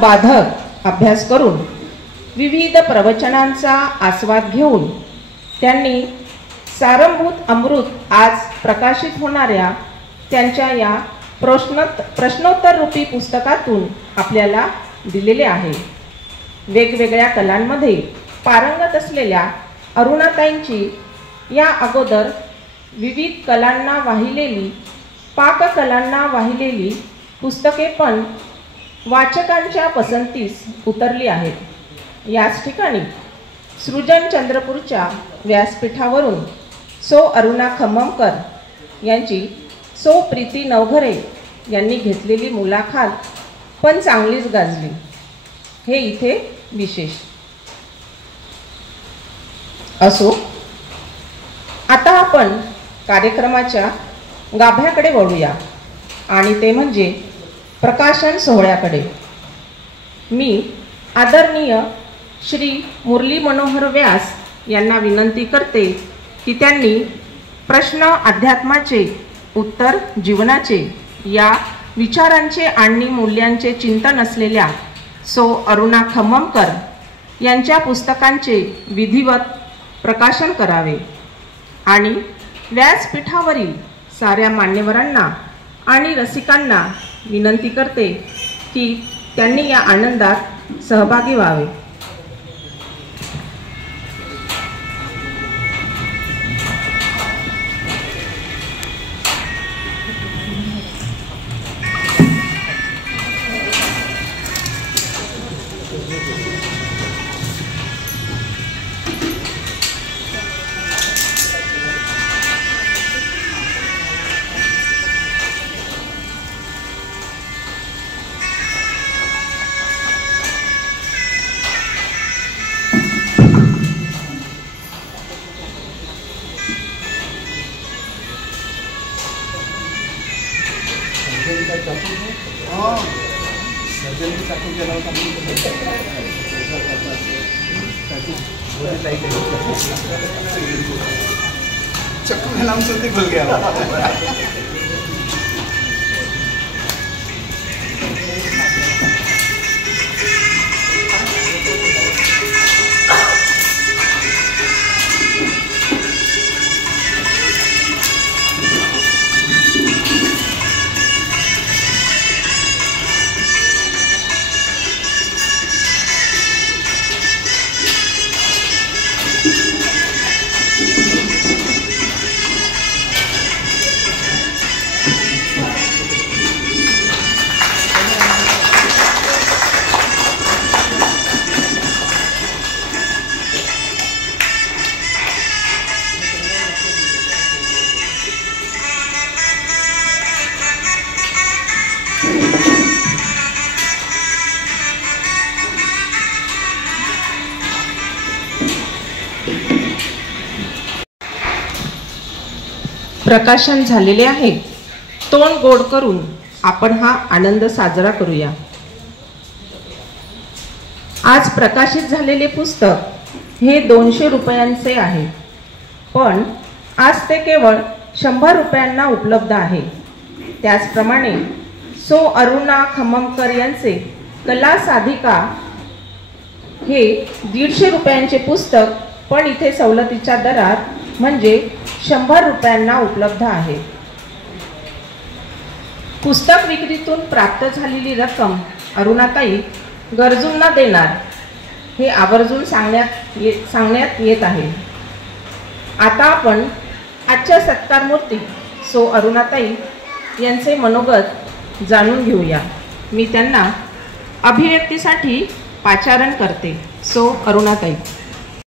बाधक अभ्यास करून विविध प्रवचनांचा आस्वाद घेऊन त्यांनी सारंभूत अमृत आज प्रकाशित होणाऱ्या त्यांच्या या प्रश्नोत्तर रूपी पुस्तकातून आपल्याला दिलेले आहे। वेगवेगळ्या कलांमध्ये पारंगत असलेल्या अरुणाताईंची या अगोदर विविध कलांना वाहिलेली पाककलांना वाहिलेली पुस्तके पण वाचकांच्या पसंतीस उतरली आहेत। याच ठिकाणी सृजन चंद्रपूरच्या व्यासपीठावरून सो अरुणा खम्ममकर यांची सो प्रीती नवघरे यांनी घेतलेली मुलाखत पण चांगलीच गाजली, हे इथे विशेष असो। आता आपण कार्यक्रमाच्या गाभ्याकडे वळूया आणि ते म्हणजे प्रकाशन सोहळ्याकडे। मी आदरणीय श्री मुरली मनोहर व्यास यांना विनंती करते की त्यांनी प्रश्न अध्यात्माचे उत्तर जीवनाचे या विचारांचे आणि मूल्यांचे चिंतन असलेल्या सो अरुणा खम्ममकर यांच्या पुस्तकांचे विधिवत प्रकाशन करावे आणि व्यासपीठावरील साऱ्या मान्यवरांना आणि रसिकांना विनंती करते की त्यांनी या आनंदात सहभागी व्हावे। चक्कू में नाम सुनते खुल गया। प्रकाशन झालेले आहे। तोंड गोड करून आपण हा आनंद साजरा करूया। आज प्रकाशित झालेले पुस्तक हे 200 रुपयांचे आहे, पण आज ते केवळ 100 रुपयांना उपलब्ध आहे। त्याचप्रमाणे सो अरुणा खम्ममकर यांचे कला साधिका हे 150 रुपयांचे पुस्तक पण इथे सवलतीच्या दरात म्हणजे 100 रुपयांना उपलब्ध आहे। पुस्तक विक्रीतून प्राप्त झालेली रक्कम अरुणाताई गरजूंना देणार हे आवर्जून सांगण्यात येत आहे। आता आपण आजच्या सत्कारमूर्ती सो अरुणाताई यांचे मनोगत जाणून घेऊया। मी त्यांना अभिव्यक्तीसाठी पाचारण करते। सो अरुणाताई।